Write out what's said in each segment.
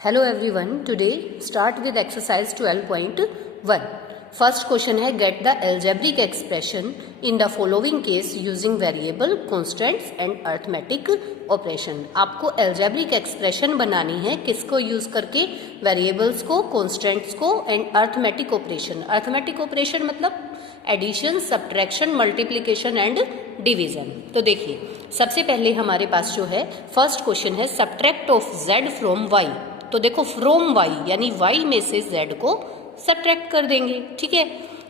Hello everyone, today start with exercise 12.1. First question है get the algebraic expression in the following case using variable, constants and arithmetic operation. आपको algebraic expression बनानी है किसको use करके, variables को, constants को and arithmetic operation. Arithmetic operation मतलब addition, subtraction, multiplication and division. तो देखिए सबसे पहले हमारे पास जो है फर्स्ट क्वेश्चन है subtract of z from y. तो देखो फ्रॉम y यानी y में से z को सब्ट्रैक्ट कर देंगे. ठीक है.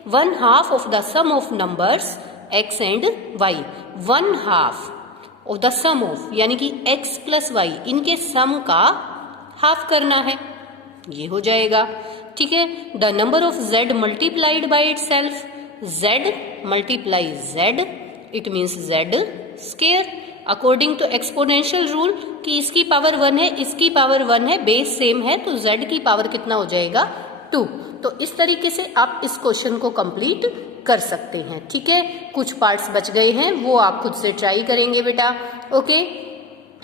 1/2 of the sum of numbers x and y. 1/2 of the sum of यानी कि x प्लस y इनके सम का हाफ करना है, ये हो जाएगा. ठीक है. The number of z multiplied by itself, z multiply z it means z square according to exponential rule कि इसकी पावर 1 है, इसकी पावर 1 है, बेस सेम है तो z की पावर कितना हो जाएगा 2. तो इस तरीके से आप इस क्वेश्चन को कंप्लीट कर सकते हैं. ठीक है. कुछ पार्ट्स बच गए हैं वो आप खुद से ट्राई करेंगे बेटा. Okay.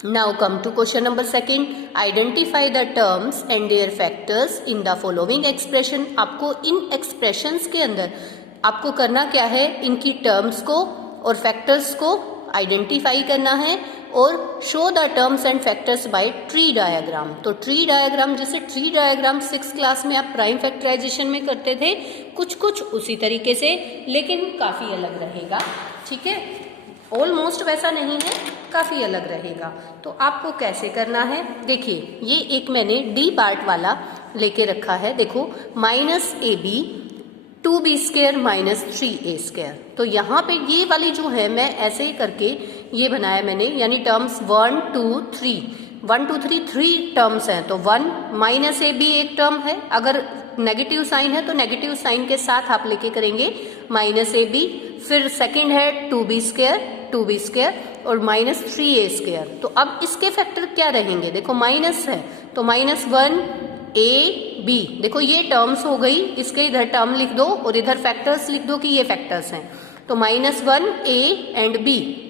Now come to question number second. Identify the terms and their factors in the following expression. आपको इन एक्सप्रेशंस के अंदर आपको करना क्या है, इनकी टर्म्स को और फैक्टर्स को आइडेंटिफाई करना है और show the terms and factors bye tree diagram. तो ट्री डायग्राम, जैसे ट्री डायग्राम 6th क्लास में आप प्राइम फैक्टराइजेशन में करते थे, कुछ कुछ उसी तरीके से लेकिन काफी अलग रहेगा. ठीक है. ऑलमोस्ट वैसा नहीं है, काफी अलग रहेगा. तो आपको कैसे करना है, देखिए ये एक मैंने डी पार्ट वाला लेके रखा है. देखो -ab 2b square minus 3a square. तो यहाँ पे ये वाली जो है मैं ऐसे करके ये बनाया मैंने, यानी टर्म्स 1 2 3 1 2 3 3 टर्म्स हैं. तो 1 माइनस ए बी एक टर्म है, अगर नेगेटिव साइन है तो नेगेटिव साइन के साथ आप लेके करेंगे माइनस ए बी. फिर सेकेंड है 2b स्क्वायर और माइनस 3a स्क्वायर. तो अब इसके फैक्टर क्या रहेंगे, देखो माइनस है तो -1 ए बी. देखो ये टर्म्स हो गई, इसके इधर टर्म लिख दो और इधर फैक्टर्स लिख दो कि ये फैक्टर्स हैं. तो -1 ए एंड बी.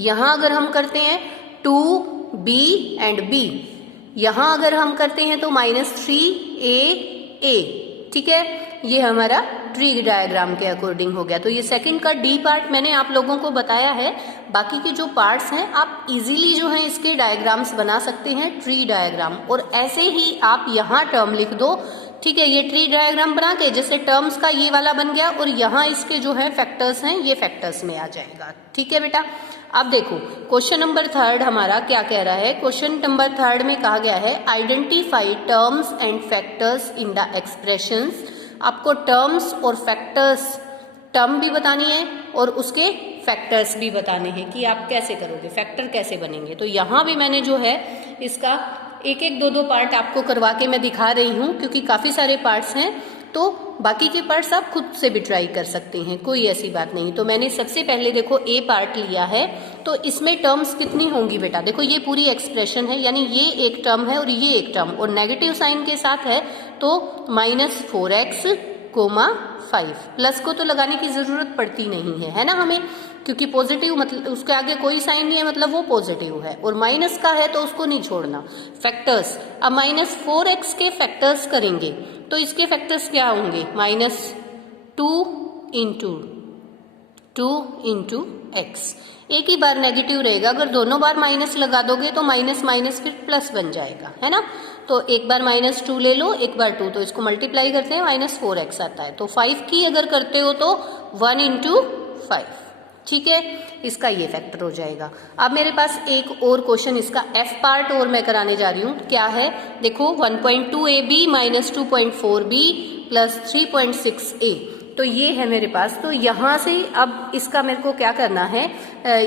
यहां अगर हम करते हैं 2b एंड b. यहां अगर हम करते हैं तो -3a. ठीक है. ये हमारा ट्री डायग्राम के अकॉर्डिंग हो गया. तो ये सेकंड का डी पार्ट मैंने आप लोगों को बताया है. बाकी के जो पार्ट्स हैं आप इजीली जो है इसके डायग्राम्स बना सकते हैं, ट्री डायग्राम. और ऐसे ही आप यहाँ टर्म लिख दो. ठीक है. ये ट्री डायग्राम बना के जैसे टर्म्स का ये वाला बन गया और यहाँ इसके जो है फैक्टर्स हैं ये फैक्टर्स में आ जाएगा. ठीक है बेटा. अब देखो क्वेश्चन नंबर 3 हमारा क्या कह रहा है. क्वेश्चन नंबर 3 में कहा गया है identify terms and factors in the expressions. आपको टर्म्स और फैक्टर्स, टर्म भी बतानी है और उसके फैक्टर्स भी बताने हैं कि आप कैसे करोगे, फैक्टर कैसे बनेंगे. तो यहाँ भी मैंने जो है इसका एक एक दो पार्ट आपको करवा के मैं दिखा रही हूँ क्योंकि काफी सारे पार्ट्स हैं. तो बाकी के पार्ट्स आप खुद से भी ट्राई कर सकते हैं, कोई ऐसी बात नहीं. तो मैंने सबसे पहले देखो ए पार्ट लिया है. तो इसमें टर्म्स कितनी होंगी बेटा, देखो ये पूरी एक्सप्रेशन है यानी ये एक टर्म है और ये एक टर्म और नेगेटिव साइन के साथ है तो -4x, 5. प्लस को तो लगाने की जरूरत पड़ती नहीं है ना हमें, क्योंकि पॉजिटिव मतलब उसके आगे कोई साइन नहीं है मतलब वो पॉजिटिव है, और माइनस का है तो उसको नहीं छोड़ना. फैक्टर्स, अब -4x के फैक्टर्स करेंगे तो इसके फैक्टर्स क्या होंगे, -2 इंटू x. एक ही बार नेगेटिव रहेगा, अगर दोनों बार माइनस लगा दोगे तो माइनस माइनस फिर प्लस बन जाएगा, है ना. तो एक बार -2 ले लो, एक बार 2, तो इसको मल्टीप्लाई करते हैं -4x आता है. तो 5 की अगर करते हो तो 1 इंटू 5. ठीक है. इसका ये फैक्टर हो जाएगा. अब मेरे पास एक और क्वेश्चन इसका एफ पार्ट और मैं कराने जा रही हूँ. क्या है देखो 1.2ab -2.4b प्लस 3.6a. तो ये है मेरे पास. तो यहाँ से अब इसका मेरे को क्या करना है,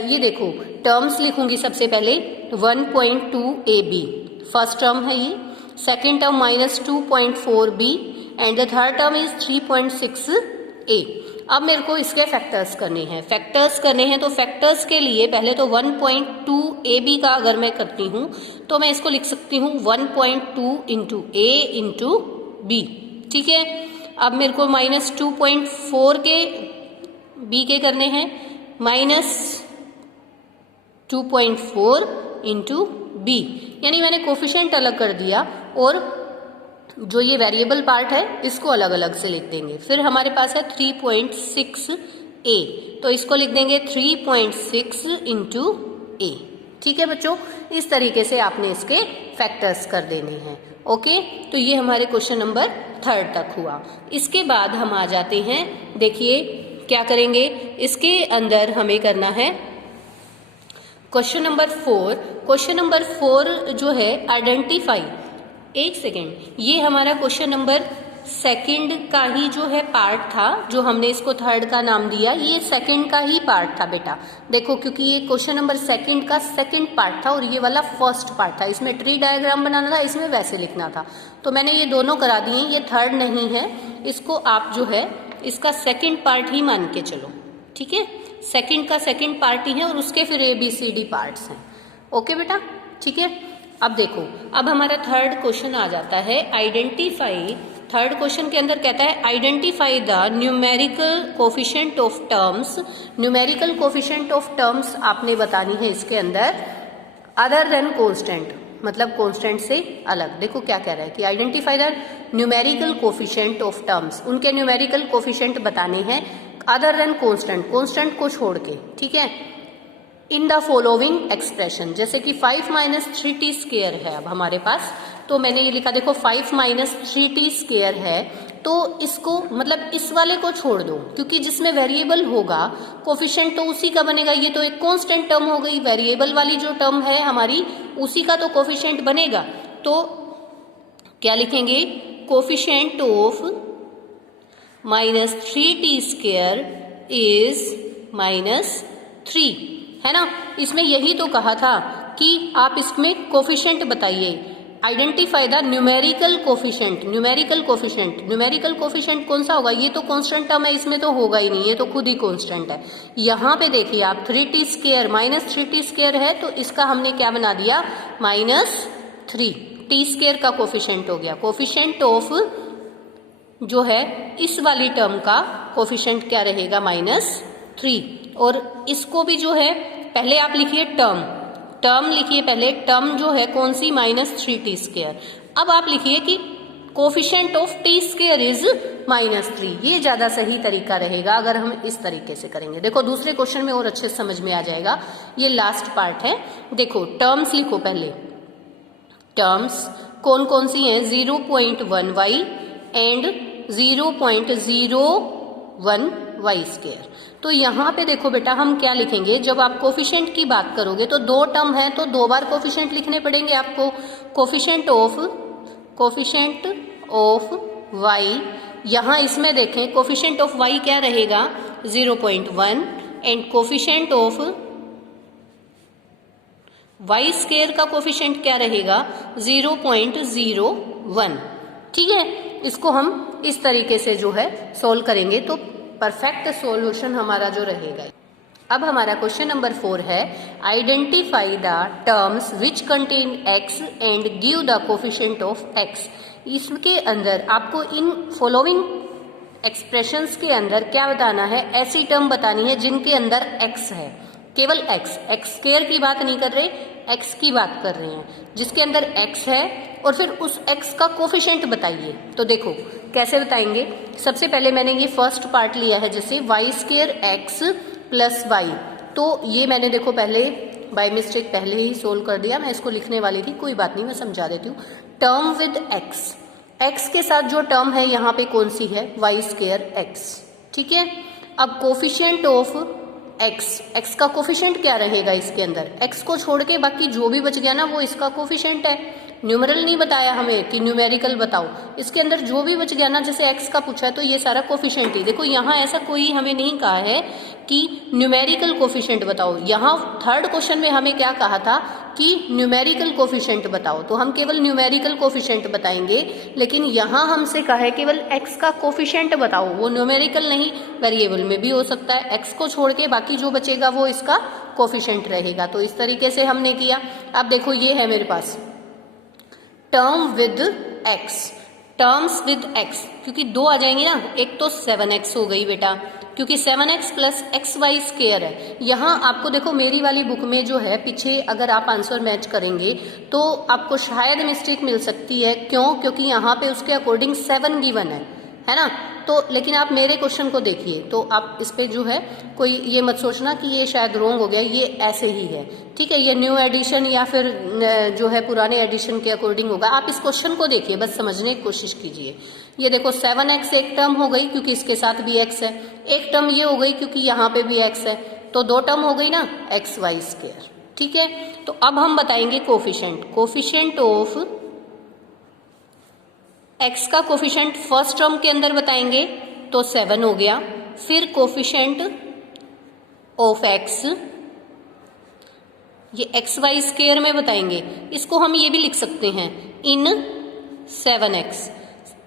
ये देखो टर्म्स लिखूंगी. सबसे पहले 1.2ab फर्स्ट टर्म है ये, second term -2.4b and the third term is 3.6a. अब मेरे को इसके फैक्टर्स करने हैं. तो फैक्टर्स के लिए पहले तो 1.2ab का अगर मैं करती हूँ तो मैं इसको लिख सकती हूँ 1.2 इंटू a इंटू b. ठीक है. अब मेरे को -2.4 के b के करने हैं, -2.4 इंटू b, यानी मैंने कोफिशिएंट अलग कर दिया और जो ये वेरिएबल पार्ट है इसको अलग अलग से लिख देंगे। फिर हमारे पास है 3.6a, तो इसको लिख देंगे 3.6 इंटू a। ठीक है बच्चों, इस तरीके से आपने इसके फैक्टर्स कर देने हैं। ओके, तो ये हमारे क्वेश्चन नंबर 3 तक हुआ। इसके बाद हम आ जाते हैं, देखिए क्या करेंगे, इसके अंदर हमें करना है क्वेश्चन नंबर 4। क्वेश्चन नंबर 4 जो है आइडेंटिफाई, एक सेकेंड, ये हमारा क्वेश्चन नंबर 2 का ही जो है पार्ट था, जो हमने इसको 3 का नाम दिया, ये 2 का ही पार्ट था बेटा। देखो क्योंकि ये क्वेश्चन नंबर 2 का 2nd पार्ट था और ये वाला 1st पार्ट था। इसमें ट्री डायग्राम बनाना था, इसमें वैसे लिखना था, तो मैंने ये दोनों करा दिए। ये 3rd नहीं है, इसको आप जो है इसका 2nd पार्ट ही मान के चलो। ठीक है, 2nd का 2nd पार्ट ही है और उसके फिर ABCD पार्ट्स हैं। ओके बेटा, ठीक है। अब देखो, अब हमारा 3rd क्वेश्चन आ जाता है आइडेंटिफाई। 3rd क्वेश्चन के अंदर कहता है identify the numerical coefficient of terms. Numerical coefficient of terms आपने बतानी है इसके अंदर अदर देन कांस्टेंट, मतलब कांस्टेंट से अलग। देखो क्या कह रहा है कि identify the numerical coefficient of terms, उनके न्यूमेरिकल कोफिशिएंट बताने हैं अदर देन कांस्टेंट, कांस्टेंट को छोड़ के। ठीक है, इन द फॉलोइंग एक्सप्रेशन, जैसे कि 5 - 3t स्क्वायर है अब हमारे पास, तो मैंने ये लिखा, देखो 5 - 3t स्क्वायर है, तो इसको मतलब इस वाले को छोड़ दो, क्योंकि जिसमें वेरिएबल होगा कोफिशिएंट तो उसी का बनेगा। ये तो एक कांस्टेंट टर्म हो गई, वेरिएबल वाली जो टर्म है हमारी उसी का तो कोफिशिएंट बनेगा। तो क्या लिखेंगे, coefficient of -3t square is -3, है ना। इसमें यही तो कहा था कि आप इसमें कोफिशिएंट बताइए, identify the numerical coefficient. Numerical coefficient, numerical coefficient कौन सा होगा, ये तो कांस्टेंट टर्म है, इसमें तो होगा ही नहीं, ये तो खुद ही कांस्टेंट है। यहाँ पे देखिए आप 3t स्क्वायर -3t स्क्वायर है, तो इसका हमने क्या बना दिया, -3। t स्क्वायर का कोफिशिएंट हो गया। कोफिशिएंट ऑफ जो है इस वाली टर्म का कोफिशिएंट क्या रहेगा, -3। और इसको भी जो है पहले आप लिखिए टर्म, टर्म लिखिए पहले, टर्म जो है कौन सी, -3t स्क्वायर। अब आप लिखिए कि coefficient of t square is -3। ये ज्यादा सही तरीका रहेगा अगर हम इस तरीके से करेंगे। देखो दूसरे क्वेश्चन में और अच्छे समझ में आ जाएगा। ये लास्ट पार्ट है, देखो टर्म्स लिखो पहले। टर्म्स कौन कौन सी हैं, 0.1y एंड 0.01y स्क्वायर। तो यहाँ पे देखो बेटा हम क्या लिखेंगे, जब आप कोफिशिएंट की बात करोगे तो 2 टर्म है तो 2 बार कोफिशिएंट लिखने पड़ेंगे आपको। कोफिशिएंट ऑफ y, यहाँ इसमें देखें कोफिशिएंट ऑफ y क्या रहेगा, 0.1 and coefficient of y square का कोफिशिएंट क्या रहेगा, 0.01। ठीक है, इसको हम इस तरीके से जो है सोल्व करेंगे तो परफेक्ट सॉल्यूशन हमारा जो रहेगा। अब हमारा क्वेश्चन नंबर 4 है identify the terms which contain x and give the coefficient of x। इसके अंदर आपको इन फॉलोइंग एक्सप्रेशंस के अंदर क्या बताना है, ऐसी टर्म बतानी है जिनके अंदर x है, केवल x स्क्वायर की बात नहीं कर रहे, x की बात कर रहे हैं, जिसके अंदर x है और फिर उस x का कोफिशिएंट बताइए। तो देखो कैसे बताएंगे, सबसे पहले मैंने ये फर्स्ट पार्ट लिया है, जैसे y square x plus y, तो ये मैंने देखो पहले बाय मिस्टेक पहले ही सोल्व कर दिया, मैं इसको लिखने वाली थी, कोई बात नहीं मैं समझा देती हूँ। टर्म विद x के साथ जो टर्म है यहाँ पे कौन सी है, y स्क्वायर x। ठीक है, अब कोफिशिएंट ऑफ x का कोफिशिएंट क्या रहेगा इसके अंदर, x को छोड़ के बाकी जो भी बच गया ना वो इसका कोफिशिएंट है। न्यूमेरल नहीं बताया हमें कि न्यूमेरिकल बताओ, इसके अंदर जो भी बच गया ना, जैसे x का पूछा है तो ये सारा कोफिशिएंट ही। देखो यहाँ ऐसा कोई हमें नहीं कहा है कि न्यूमेरिकल कोफिशिएंट बताओ, यहाँ 3rd क्वेश्चन में हमें क्या कहा था कि न्यूमेरिकल कोफिशिएंट बताओ, तो हम केवल न्यूमेरिकल कोफिशिएंट बताएंगे। लेकिन यहाँ हमसे कहा है केवल x का कोफिशिएंट बताओ, वो न्यूमेरिकल नहीं, वेरिएबल में भी हो सकता है, x को छोड़ के बाकी जो बचेगा वो इसका कोफिशिएंट रहेगा। तो इस तरीके से हमने किया। अब देखो ये है मेरे पास term with x, terms with x, क्योंकि दो आ जाएंगे ना, एक तो 7x हो गई बेटा, क्योंकि 7x प्लस XY स्क्वायर है। यहाँ आपको देखो मेरी वाली बुक में जो है पीछे अगर आप आंसर मैच करेंगे तो आपको शायद मिस्टेक मिल सकती है। क्यों? क्योंकि यहाँ पे उसके अकॉर्डिंग 7 गिवन है ना। तो लेकिन आप मेरे क्वेश्चन को देखिए तो आप इस पे जो है कोई ये मत सोचना कि ये शायद रॉन्ग हो गया, ये ऐसे ही है, ठीक है। ये न्यू एडिशन या फिर जो है पुराने एडिशन के अकॉर्डिंग होगा। आप इस क्वेश्चन को देखिए, बस समझने की कोशिश कीजिए। ये देखो 7x एक टर्म हो गई क्योंकि इसके साथ भी x है, एक टर्म ये हो गई क्योंकि यहाँ पे भी x है, तो दो टर्म हो गई ना XY स्क्वायर, ठीक है। तो अब हम बताएंगे कोफिशिएंट ऑफ x का कोफिशिएंट फर्स्ट टर्म के अंदर बताएंगे तो 7 हो गया। फिर कोफिशिएंट ऑफ x ये XY स्क्वायर में बताएंगे, इसको हम ये भी लिख सकते हैं इन 7x,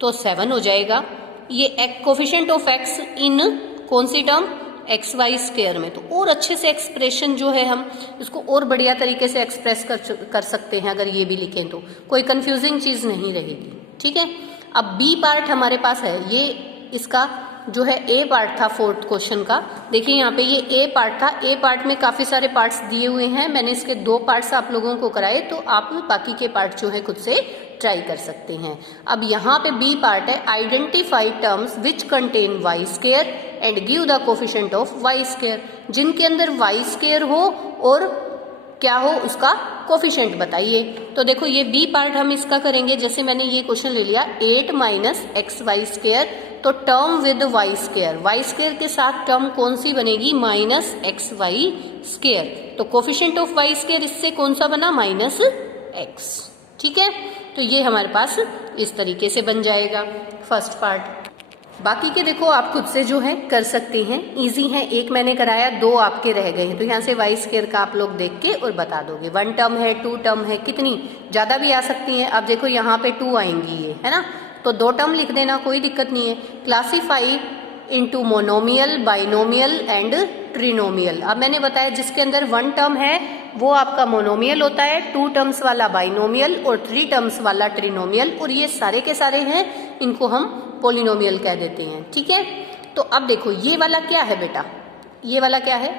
तो 7 हो जाएगा। ये कोफिशिएंट ऑफ x इन कौन सी टर्म? XY स्क्वायर में। तो और अच्छे से एक्सप्रेशन जो है हम इसको और बढ़िया तरीके से एक्सप्रेस कर सकते हैं। अगर ये भी लिखें तो कोई कंफ्यूजिंग चीज नहीं रहेगी, ठीक है। अब बी पार्ट हमारे पास है, ये इसका जो है ए पार्ट था फोर्थ क्वेश्चन का। देखिए यहाँ पे ये ए पार्ट था, ए पार्ट में काफी सारे पार्ट्स दिए हुए हैं, मैंने इसके 2 पार्ट्स आप लोगों को कराए, तो आप बाकी के पार्ट जो है खुद से ट्राई कर सकते हैं। अब यहाँ पे बी पार्ट है, identify terms which contain y square and give the coefficient of y square, जिनके अंदर वाई स्क्वायर हो और क्या हो उसका कोफिशिएंट बताइए। तो देखो ये बी पार्ट हम इसका करेंगे, जैसे मैंने ये क्वेश्चन ले लिया 8 माइनस XY स्क्वायर, तो term with y square, y square के साथ टर्म कौन सी बनेगी? Minus XY square. तो कोफिशिएंट ऑफ वाई स्क्वायर इससे कौन सा बना? माइनस x, ठीक है। तो ये हमारे पास इस तरीके से बन जाएगा फर्स्ट पार्ट। बाकी के देखो आप खुद से जो है कर सकते हैं, इजी है। एक मैंने कराया, 2 आपके रह गए हैं, तो यहाँ से वाई स्क्वायर का आप लोग देख के और बता दोगे। 1 टर्म है, 2 टर्म है, कितनी ज्यादा भी आ सकती हैं। अब देखो यहाँ पे 2 आएंगी, ये है ना, तो 2 टर्म लिख देना, कोई दिक्कत नहीं है। Classify into monomial, binomial and trinomial. अब मैंने बताया जिसके अंदर 1 टर्म है वो आपका मोनोमियल होता है, 2 टर्म्स वाला बाइनोमियल और 3 टर्म्स वाला ट्रिनोमियल, और ये सारे के सारे हैं इनको हम पोलिनोमियल कह देते हैं, ठीक है। तो अब देखो ये वाला क्या है बेटा? ये वाला क्या है?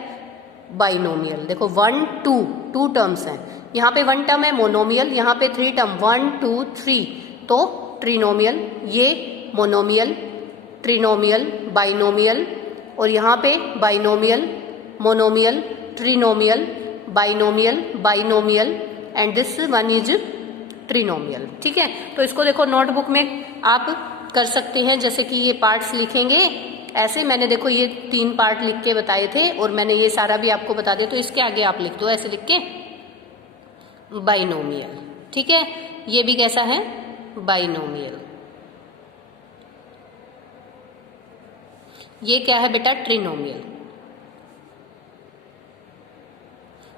बाइनोमियल। देखो 1 2 टर्म्स हैं, यहाँ पे 1 टर्म है मोनोमियल, यहाँ पे 3 टर्म 1 2 3, तो ट्रिनोमियल। ये मोनोमियल, ट्रिनोमियल, बाइनोमियल, और यहाँ पे binomial, monomial, trinomial, binomial, binomial, and this one is trinomial, ठीक है। तो इसको देखो नोटबुक में आप कर सकते हैं, जैसे कि ये पार्ट्स लिखेंगे ऐसे। मैंने देखो ये 3 पार्ट लिख के बताए थे और मैंने ये सारा भी आपको बता दिया, तो इसके आगे आप लिख दो ऐसे लिख के बाइनोमियल, ठीक है। ये भी कैसा है? बाइनोमियल। ये क्या है बेटा? ट्रिनोमियल।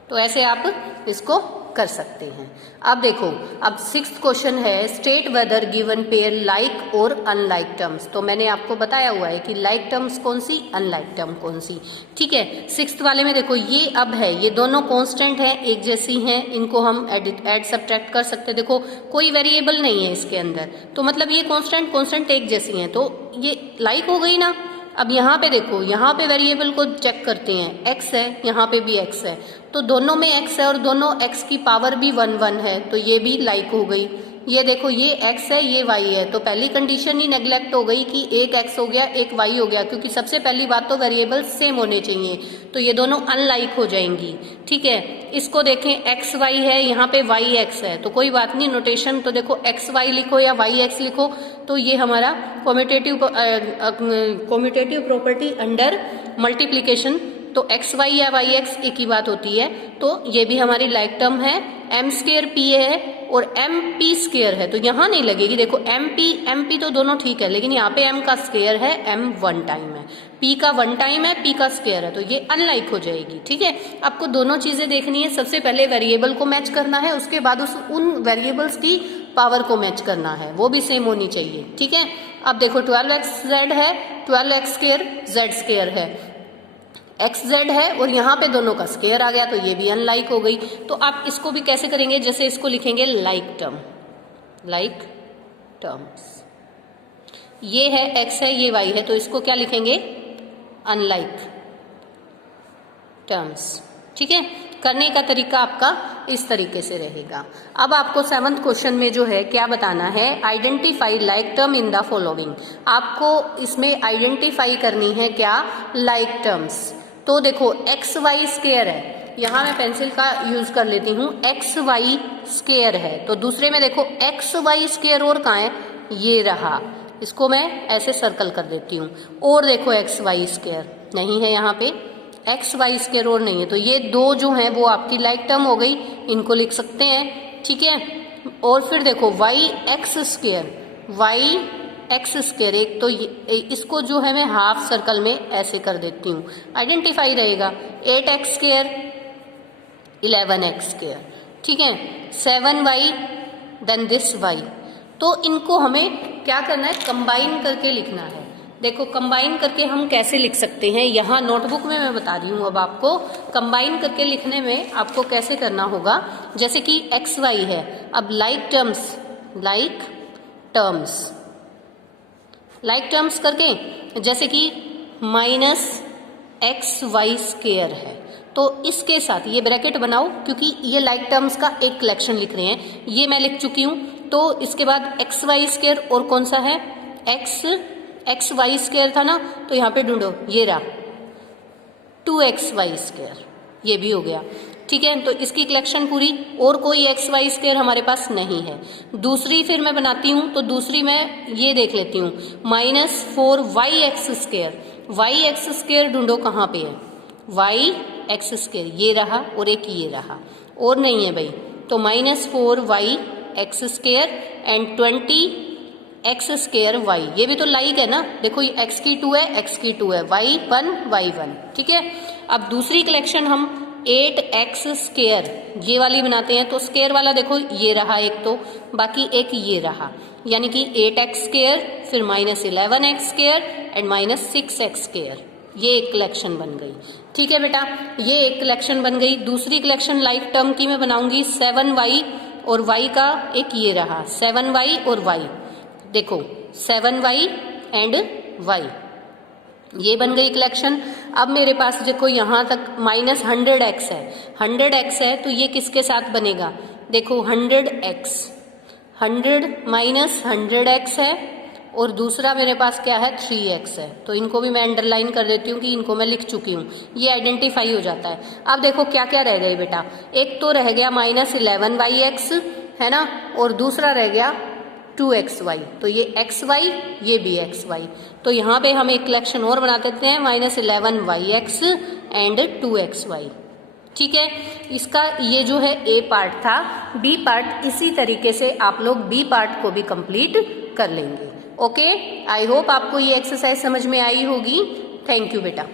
तो ऐसे आप इसको कर सकते हैं। अब देखो, अब 6th क्वेश्चन है, state whether given pair like और अनलाइक टर्म्स। तो मैंने आपको बताया हुआ है कि लाइक टर्म्स कौन सी, अनलाइक टर्म कौन सी, ठीक है। 6th वाले में देखो ये अब है, ये दोनों कांस्टेंट हैं, एक जैसी हैं, इनको हम ऐड सब्ट्रैक्ट कर सकते हैं। देखो कोई वेरिएबल नहीं है इसके अंदर, तो मतलब ये कांस्टेंट एक जैसी हैं, तो ये लाइक हो गई ना। अब यहाँ पे देखो, यहाँ पे वेरिएबल को चेक करते हैं, x है, यहाँ पे भी x है, तो दोनों में x है और दोनों x की पावर भी 1 1 है, तो ये भी लाइक हो गई। ये देखो ये x है, ये y है, तो पहली कंडीशन ही नेग्लेक्ट हो गई कि एक x हो गया एक y हो गया, क्योंकि सबसे पहली बात तो वेरिएबल सेम होने चाहिए, तो ये दोनों अनलाइक हो जाएंगी, ठीक है। इसको देखें x y है, यहाँ पे y x है, तो कोई बात नहीं, नोटेशन तो देखो x y लिखो या y x लिखो, तो ये हमारा कॉम्यूटेटिव प्रॉपर्टी अंडर मल्टीप्लीकेशन, तो एक्स वाई या वाई एक्स एक ही बात होती है, तो ये भी हमारी लाइक टर्म है। एम स्क्वायर पी है और एम पी स्क्वायर है, तो यहाँ नहीं लगेगी। देखो एम पी तो दोनों ठीक है, लेकिन यहाँ पे एम का स्क्वायर है, एम 1 टाइम है, पी का 1 टाइम है, पी का स्क्वायर है, तो ये अनलाइक हो जाएगी, ठीक है। आपको दोनों चीजें देखनी है, सबसे पहले वेरिएबल को मैच करना है, उसके बाद उन वेरिएबल्स की पावर को मैच करना है, वो भी सेम होनी चाहिए, ठीक है। अब देखो 12xz है, 12x स्क्वायर z स्क्वायर है, xz है और यहाँ पे दोनों का स्क्वायर आ गया, तो ये भी अनलाइक हो गई। तो आप इसको भी कैसे करेंगे, जैसे इसको लिखेंगे लाइक टर्म, लाइक टर्म्स, ये है x है, ये y है, तो इसको क्या लिखेंगे, अनलाइक टर्म्स। ठीक है, करने का तरीका आपका इस तरीके से रहेगा। अब आपको 7th क्वेश्चन में जो है क्या बताना है, identify like term in the following. आपको इसमें आइडेंटिफाई करनी है क्या, लाइक टर्म्स। तो देखो एक्स वाई स्क्वायर है, यहाँ मैं पेंसिल का यूज कर लेती हूँ, एक्स वाई स्क्वायर है, तो दूसरे में देखो एक्स वाई स्क्वायर और कहाँ है, ये रहा, इसको मैं ऐसे सर्कल कर देती हूँ। और देखो एक्स वाई स्क्वायर नहीं है, यहाँ पे एक्स वाई स्क्वायर और नहीं है, तो ये दो जो हैं वो आपकी लाइक टर्म हो गई, इनको लिख सकते हैं। ठीक है, और फिर देखो y x square, y x square, एक तो इसको जो है मैं हाफ सर्कल में ऐसे कर देती हूँ, आइडेंटिफाई रहेगा। 8x स्क्वायर 11x स्क्वायर, ठीक है, 7y देन दिस y। तो इनको हमें क्या करना है, कंबाइन करके लिखना है। देखो कंबाइन करके हम कैसे लिख सकते हैं, यहाँ नोटबुक में मैं बता रही हूँ। अब आपको कंबाइन करके लिखने में आपको कैसे करना होगा, जैसे कि एक्स वाई है, अब लाइक टर्म्स, लाइक टर्म्स करके, जैसे कि माइनस एक्स वाई स्क्वायर है, तो इसके साथ ये ब्रैकेट बनाओ, क्योंकि ये लाइक टर्म्स का एक कलेक्शन लिख रहे हैं, ये मैं लिख चुकी हूँ। तो इसके बाद एक्स वाई स्क्वायर और कौन सा है, एक्स वाई स्क्वायर था ना, तो यहाँ पे ढूंढो, ये रहा 2x वाई स्क्वायर, ये भी हो गया। ठीक है, तो इसकी कलेक्शन पूरी, और कोई एक्स वाई स्क्वायर हमारे पास नहीं है। दूसरी फिर मैं बनाती हूँ, तो दूसरी मैं ये देख लेती हूँ, minus 4y x square, y x square ढूंढो कहाँ पे है, वाई एक्स स्क्वायर ये रहा और एक ये रहा, और नहीं है भाई, तो minus 4y x square and 20x square y, ये भी तो लाइक है ना, देखो ये x की 2 है, x की 2 है, y1 ठीक है। अब दूसरी कलेक्शन हम 8x स्क्वायर ये वाली बनाते हैं, तो स्क्वायर वाला देखो ये रहा एक, तो बाकी एक ये रहा, यानी कि 8x स्क्वायर फिर minus 11x square and minus 6x square, ये एक कलेक्शन बन गई। ठीक है बेटा, ये एक कलेक्शन बन गई। दूसरी कलेक्शन लाइक टर्म की मैं बनाऊंगी, 7y और y का एक ये रहा, 7y और y, देखो 7y एंड y, ये बन गई कलेक्शन। अब मेरे पास देखो यहाँ तक माइनस 100x है, 100x है, तो ये किसके साथ बनेगा, देखो 100x, 100 माइनस 100x है, और दूसरा मेरे पास क्या है 3x है, तो इनको भी मैं अंडरलाइन कर देती हूँ कि इनको मैं लिख चुकी हूँ, ये आइडेंटिफाई हो जाता है। अब देखो क्या क्या रह गई बेटा, एक तो रह गया माइनस 11yx है ना, और दूसरा रह गया 2xy, तो ये xy ये भी xy, तो यहाँ पे हम एक कलेक्शन और बना देते हैं, माइनस 11yx एंड 2xy। ठीक है, इसका ये जो है ए पार्ट था। बी पार्ट इसी तरीके से आप लोग बी पार्ट को भी कंप्लीट कर लेंगे। ओके, आई होप आपको ये एक्सरसाइज समझ में आई होगी। थैंक यू बेटा।